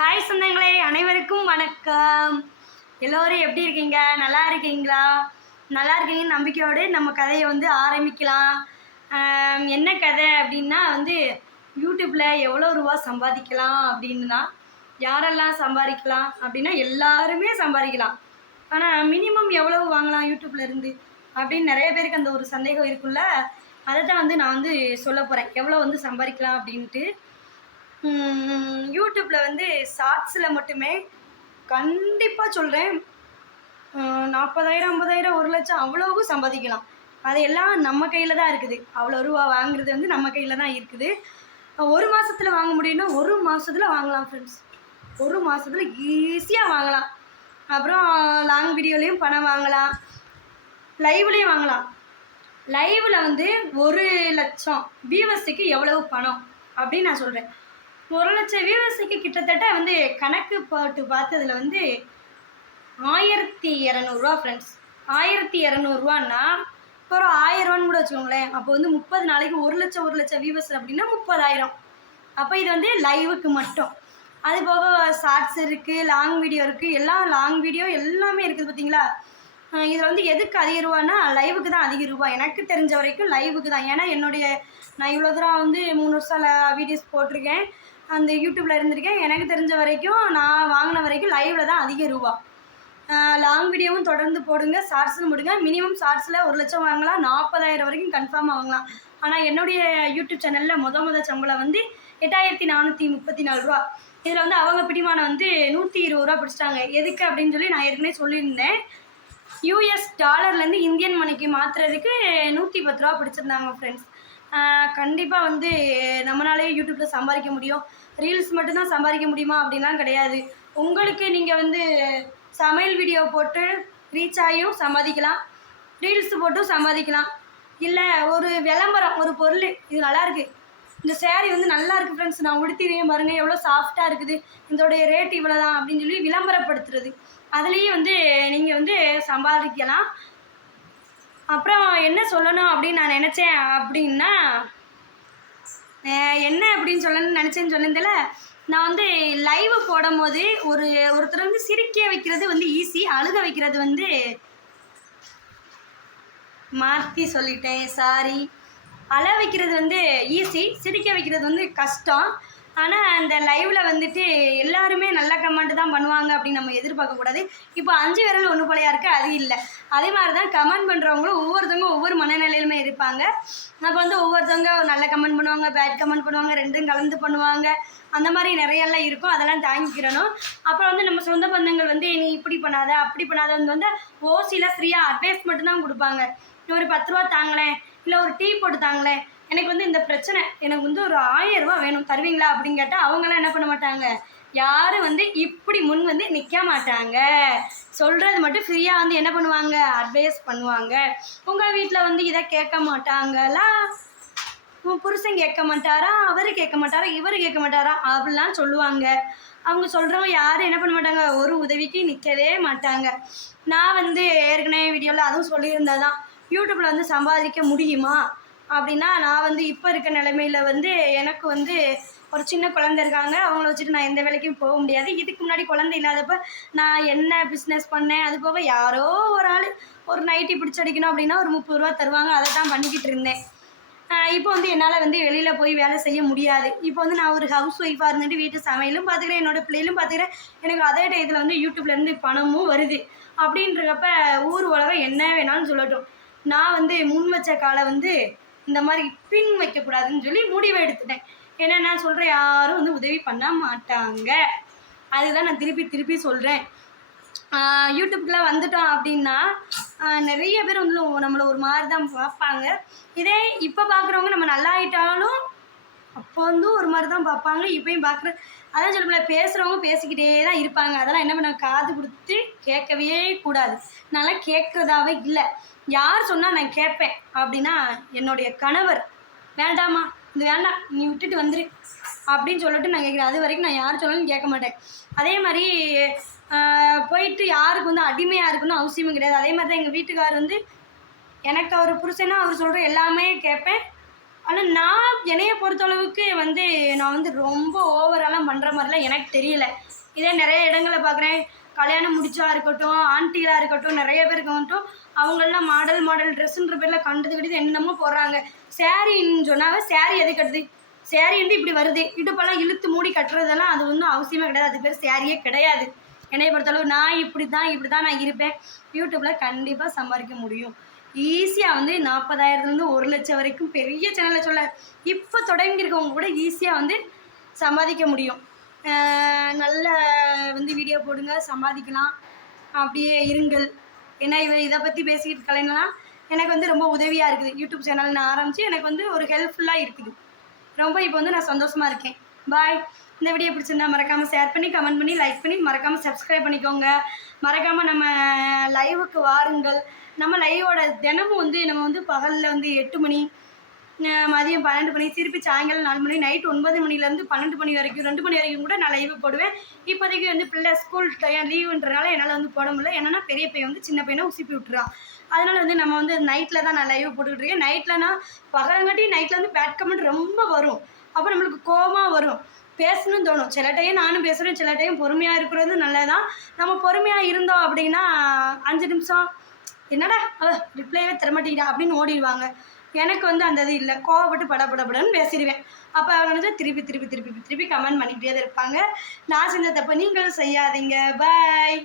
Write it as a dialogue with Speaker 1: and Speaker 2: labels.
Speaker 1: hi சொந்தங்களே அனைவருக்கும் வணக்கம் எல்லோரும் எப்படி இருக்கீங்க நல்லா இருக்கீங்களா நல்லா இருக்கீங்கன்னு நம்பிக்கையோடு நம்ம கதையை வந்து ஆரம்பிக்கலாம் என்ன கதை அப்படின்னா வந்து யூடியூப்பில் எவ்வளோ ரூபா சம்பாதிக்கலாம் அப்படின்னு தான் யாரெல்லாம் சம்பாதிக்கலாம் அப்படின்னா எல்லாருமே சம்பாதிக்கலாம் ஆனால் மினிமம் எவ்வளவு வாங்கலாம் யூடியூப்பில் இருந்து அப்படின்னு நிறைய பேருக்கு அந்த ஒரு சந்தேகம் இருக்குல்ல அதை தான் வந்து நான் வந்து சொல்ல போகிறேன் எவ்வளோ வந்து சம்பாதிக்கலாம் அப்படின்ட்டு யூடியூப்பில் வந்து ஷார்ட்ஸில் மட்டுமே கண்டிப்பாக சொல்கிறேன் நாற்பதாயிரம் ஐம்பதாயிரம் ஒரு லட்சம் அவ்வளோவும் சம்பாதிக்கலாம் அது எல்லாம் நம்ம கையில் தான் இருக்குது அவ்வளோ ரூபா வாங்குறது வந்து நம்ம கையில் தான் இருக்குது ஒரு மாதத்தில் வாங்க முடியும்னா ஒரு மாதத்தில் வாங்கலாம் ஃப்ரெண்ட்ஸ் ஒரு மாதத்தில் ஈஸியாக வாங்கலாம் அப்புறம் லாங் வீடியோலேயும் பணம் வாங்கலாம் லைவ்லேயும் வாங்கலாம் லைவில் வந்து ஒரு லட்சம் பிஎஸ்சிக்கு எவ்வளவு பணம் அப்படின்னு நான் சொல்கிறேன் ஒரு லட்சம் வியூவர்ஸுக்கு கிட்டத்தட்ட வந்து கணக்கு பாட்டு பார்த்ததில் வந்து ஆயிரத்தி இரநூறுவா ஃப்ரெண்ட்ஸ் ஆயிரத்தி இரநூறுவான்னா இப்போ ஒரு ஆயிரரூவான்னு கூட வச்சுக்கோங்களேன் அப்போ வந்து முப்பது நாளைக்கு ஒரு லட்சம் ஒரு லட்சம் வியூவர்ஸ் அப்படின்னா முப்பதாயிரம் அப்போ இது வந்து லைவுக்கு மட்டும் அது போக ஷார்ட்ஸ் இருக்குது லாங் வீடியோ இருக்குது எல்லாம் லாங் வீடியோ எல்லாமே இருக்குது பார்த்தீங்களா இதில் வந்து எதுக்கு அதிக ரூபான்னா லைவுக்கு தான் அதிக ரூபா எனக்கு தெரிஞ்ச வரைக்கும் லைவுக்கு தான் ஏன்னா என்னுடைய நான் இவ்வளோ தூரம் வந்து மூணு வருஷம் வீடியோஸ் போட்டிருக்கேன் அந்த யூடியூப்பில் இருந்திருக்கேன் எனக்கு தெரிஞ்ச வரைக்கும் நான் வாங்கின வரைக்கும் லைவ்ல தான் அதிக ரூபா லாங் வீடியோவும் தொடர்ந்து போடுங்க ஷார்ட்ஸும் முடிங்க மினிமம் ஷார்ட்ஸில் ஒரு லட்சம் வாங்கலாம் நாற்பதாயிரம் வரைக்கும் கன்ஃபார்மாக வாங்கலாம் ஆனால் என்னுடைய யூடியூப் சேனலில் முத முத சம்பளம் வந்து எட்டாயிரத்தி நானூற்றி முப்பத்தி நாலு ரூபா இதில் வந்து அவங்க பிடிமானம் வந்து நூற்றி இருபது ரூபா பிடிச்சிட்டாங்க எதுக்கு அப்படின்னு சொல்லி நான் ஏற்கனவே சொல்லியிருந்தேன் யூஎஸ் டாலர்லேருந்து இந்தியன் மணிக்கு மாற்றுறதுக்கு நூற்றி பத்து ரூபா பிடிச்சிருந்தாங்க ஃப்ரெண்ட்ஸ் கண்டிப்பாக வந்து நம்மளாலேயே யூடியூப்பில் சம்பாதிக்க முடியும் ரீல்ஸ் மட்டும்தான் சம்பாதிக்க முடியுமா அப்படின்லாம் கிடையாது உங்களுக்கு நீங்கள் வந்து சமையல் வீடியோ போட்டு ரீச் ஆகியும் சம்பாதிக்கலாம் ரீல்ஸ் போட்டும் சம்பாதிக்கலாம் இல்லை ஒரு விளம்பரம் ஒரு பொருள் இது நல்லாயிருக்கு இந்த சேரீ வந்து நல்லா இருக்குது ஃப்ரெண்ட்ஸ் நான் உடுத்திடுறேன் பாருங்க எவ்வளோ சாஃப்டாக இருக்குது இதோடைய ரேட் இவ்வளோ தான் அப்படின்னு சொல்லி விளம்பரப்படுத்துறது அதுலேயும் வந்து நீங்கள் வந்து சம்பாதிக்கலாம் அப்புறம் என்ன சொல்லணும் அப்படின்னு நான் நினச்சேன் அப்படின்னா என்ன அப்படின்னு சொல்லணும்னு நினச்சேன்னு சொன்னதில்ல நான் வந்து லைவ் போடும்போது ஒரு ஒருத்தர் வந்து சிரிக்க வைக்கிறது வந்து ஈஸி அழுக வைக்கிறது வந்து மாற்றி சொல்லிட்டேன் சாரி அழ வைக்கிறது வந்து ஈஸி சிரிக்க வைக்கிறது வந்து கஷ்டம் ஆனால் அந்த லைவில் வந்துட்டு எல்லாருமே நல்ல கமெண்ட் தான் பண்ணுவாங்க அப்படின்னு நம்ம எதிர்பார்க்கக்கூடாது இப்போ அஞ்சு விரல் ஒன்று போலையாக இருக்குது அது இல்லை அதே மாதிரி தான் கமெண்ட் பண்ணுறவங்களும் ஒவ்வொருத்தவங்க ஒவ்வொரு மனநிலையிலுமே இருப்பாங்க அப்போ வந்து ஒவ்வொருத்தவங்க நல்ல கமெண்ட் பண்ணுவாங்க பேட் கமெண்ட் பண்ணுவாங்க ரெண்டும் கலந்து பண்ணுவாங்க அந்த மாதிரி நிறையெல்லாம் இருக்கும் அதெல்லாம் தாங்கிக்கிறணும் அப்புறம் வந்து நம்ம சொந்த பந்தங்கள் வந்து நீ இப்படி பண்ணாத அப்படி பண்ணாத வந்து ஓசியில் ஃப்ரீயாக அட்வைஸ் மட்டும்தான் கொடுப்பாங்க ஒரு பத்து ரூபா தாங்களேன் இல்லை ஒரு டீ போட்டு தாங்களேன் எனக்கு வந்து இந்த பிரச்சனை எனக்கு வந்து ஒரு ஆயிரம் ரூபா வேணும் தருவீங்களா அப்படின்னு கேட்டால் அவங்கெல்லாம் என்ன பண்ண மாட்டாங்க யாரும் வந்து இப்படி முன் வந்து நிற்க மாட்டாங்க சொல்கிறது மட்டும் ஃப்ரீயாக வந்து என்ன பண்ணுவாங்க அட்வைஸ் பண்ணுவாங்க உங்கள் வீட்டில் வந்து இதை கேட்க மாட்டாங்களா உன் புருஷன் கேட்க மாட்டாரா அவர் கேட்க மாட்டாரா இவர் கேட்க மாட்டாரா அப்படிலாம் சொல்லுவாங்க அவங்க சொல்கிறவங்க யாரும் என்ன பண்ண மாட்டாங்க ஒரு உதவிக்கு நிற்கவே மாட்டாங்க நான் வந்து ஏற்கனவே வீடியோவில் அதுவும் சொல்லியிருந்தது தான் யூடியூப்பில் வந்து சம்பாதிக்க முடியுமா அப்படின்னா நான் வந்து இப்போ இருக்க நிலமையில வந்து எனக்கு வந்து ஒரு சின்ன குழந்தை இருக்காங்க அவங்கள வச்சுட்டு நான் எந்த வேலைக்கும் போக முடியாது இதுக்கு முன்னாடி குழந்தை இல்லாதப்ப நான் என்ன பிஸ்னஸ் பண்ணேன் அது போக யாரோ ஒரு ஆள் ஒரு நைட்டி பிடிச்சி அடிக்கணும் அப்படின்னா ஒரு முப்பது ரூபா தருவாங்க அதை தான் பண்ணிக்கிட்டு இருந்தேன் இப்போ வந்து என்னால் வந்து வெளியில் போய் வேலை செய்ய முடியாது இப்போ வந்து நான் ஒரு ஹவுஸ் ஒய்ஃபாக இருந்துட்டு வீட்டு சமையலும் பார்த்துக்கிறேன் என்னோடய பிள்ளைகளும் பார்த்துக்கிறேன் எனக்கு அதே டயத்தில் வந்து யூடியூப்லேருந்து பணமும் வருது அப்படின்றப்ப ஊர் உலகம் என்ன வேணாலும் சொல்லட்டும் நான் வந்து முன் வச்ச காலை வந்து இந்த மாதிரி பின் வைக்கக்கூடாதுன்னு சொல்லி முடிவு எடுத்துட்டேன் ஏன்னா நான் சொல்கிறேன் யாரும் வந்து உதவி பண்ண மாட்டாங்க அதுதான் நான் திருப்பி திருப்பி சொல்கிறேன் யூடியூப்க்குலாம் வந்துட்டோம் அப்படின்னா நிறைய பேர் வந்து நம்மளை ஒரு மாதிரி தான் பார்ப்பாங்க இதே இப்போ பார்க்குறவங்க நம்ம நல்லா ஆகிட்டாலும் அப்போ வந்து ஒரு மாதிரி தான் பார்ப்பாங்க இப்பயும் பார்க்குற அதான் சொல்லப்பல பேசுகிறவங்க பேசிக்கிட்டே தான் இருப்பாங்க அதெல்லாம் என்ன பண்ண காது கொடுத்து கேட்கவே கூடாது நல்லா கேட்குறதாவே இல்லை யார் சொன்னால் நான் கேட்பேன் அப்படின்னா என்னுடைய கணவர் வேண்டாமா இந்த வேண்டாம் நீ விட்டுட்டு வந்துரு அப்படின்னு சொல்லிட்டு நான் கேட்குறேன் அது வரைக்கும் நான் யார் சொன்னாலும் கேட்க மாட்டேன் அதே மாதிரி போயிட்டு யாருக்கு வந்து அடிமையாக இருக்குன்னு அவசியமும் கிடையாது அதே மாதிரி தான் எங்கள் வீட்டுக்கார் வந்து எனக்கு அவர் புருஷனா அவர் சொல்கிற எல்லாமே கேட்பேன் ஆனால் நான் என்னைய அளவுக்கு வந்து நான் வந்து ரொம்ப ஓவராலாம் பண்ணுற மாதிரிலாம் எனக்கு தெரியல இதே நிறைய இடங்களை பார்க்குறேன் கல்யாணம் முடிச்சா இருக்கட்டும் ஆண்டிகளாக இருக்கட்டும் நிறைய பேருக்கு வந்துட்டும் அவங்களாம் மாடல் மாடல் ட்ரெஸ்ஸுன்ற பேரில் கண்டது கடிது என்னமோ போடுறாங்க சேரீன்னு சொன்னாங்க சேரி எது கட்டுது சேரீன்ட்டு இப்படி வருது இடுப்பெல்லாம் இழுத்து மூடி கட்டுறதெல்லாம் அது ஒன்றும் அவசியமே கிடையாது அது பேர் சேரீயே கிடையாது என்னை பொறுத்தளவு நான் இப்படி தான் இப்படி தான் நான் இருப்பேன் யூடியூப்பில் கண்டிப்பாக சம்பாதிக்க முடியும் ஈஸியாக வந்து நாற்பதாயிரத்துலேருந்து ஒரு லட்சம் வரைக்கும் பெரிய சேனலை சொல்ல இப்போ தொடங்கி இருக்கவங்க கூட ஈஸியாக வந்து சம்பாதிக்க முடியும் நல்ல வந்து வீடியோ போடுங்க சம்பாதிக்கலாம் அப்படியே இருங்கள் ஏன்னா இவ இதை பற்றி பேசிக்கிட்டு கலைனா எனக்கு வந்து ரொம்ப உதவியாக இருக்குது யூடியூப் சேனல் நான் ஆரம்பித்து எனக்கு வந்து ஒரு ஹெல்ப்ஃபுல்லாக இருக்குது ரொம்ப இப்போ வந்து நான் சந்தோஷமாக இருக்கேன் பாய் இந்த வீடியோ பிடிச்சிருந்தா மறக்காமல் ஷேர் பண்ணி கமெண்ட் பண்ணி லைக் பண்ணி மறக்காமல் சப்ஸ்கிரைப் பண்ணிக்கோங்க மறக்காமல் நம்ம லைவுக்கு வாருங்கள் நம்ம லைவோட தினமும் வந்து நம்ம வந்து பகலில் வந்து எட்டு மணி மதியம் பன்னெண்டு மணி திருப்பி சாயங்காலம் நாலு மணி நைட் ஒன்பது மணிலேருந்து பன்னெண்டு மணி வரைக்கும் ரெண்டு மணி வரைக்கும் கூட நான் லைவ் போடுவேன் இப்போதைக்கு வந்து பிள்ளை ஸ்கூல் டைம் லீவுன்றனால என்னால் வந்து போட முடியல என்னென்னா பெரிய பையன் வந்து சின்ன பையனை உசுப்பி விட்டுறான் அதனால் வந்து நம்ம வந்து நைட்டில் தான் நான் லைவ் போட்டுக்கிட்டு இருக்கேன் நைட்டில் நான் பகலங்காட்டி நைட்டில் வந்து பேட் கமெண்ட் ரொம்ப வரும் அப்போ நம்மளுக்கு கோமாக வரும் பேசணும்னு தோணும் சில டைம் நானும் பேசுகிறேன் சில டைம் பொறுமையாக இருக்கிறது நல்லதான் நம்ம பொறுமையாக இருந்தோம் அப்படின்னா அஞ்சு நிமிஷம் என்னடா அவ ரிப்ளைவே தரமாட்டீங்கடா அப்படின்னு ஓடிடுவாங்க எனக்கு வந்து அந்த இது இல்லை கோவப்பட்டு படப்படப்படன்னு பேசிடுவேன் அப்போ அவங்க வந்து திருப்பி திருப்பி திருப்பி திருப்பி கமெண்ட் பண்ணிக்கிட்டே இருப்பாங்க நான் செஞ்ச தப்பை நீங்களும் செய்யாதீங்க பாய்